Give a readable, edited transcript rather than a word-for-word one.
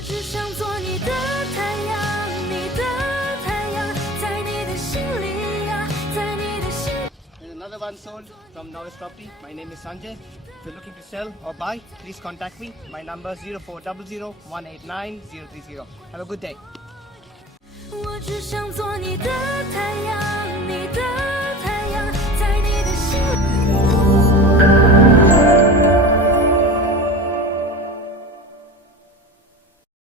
我只想做你的太阳，你的太阳，在你的心里呀，在你的心。There's another one sold from Norwes property. My name is Sanjay. If you're looking to sell or buy, please contact me. My number is 0400 189 030. Have a good day. 我只想做你的太阳，你的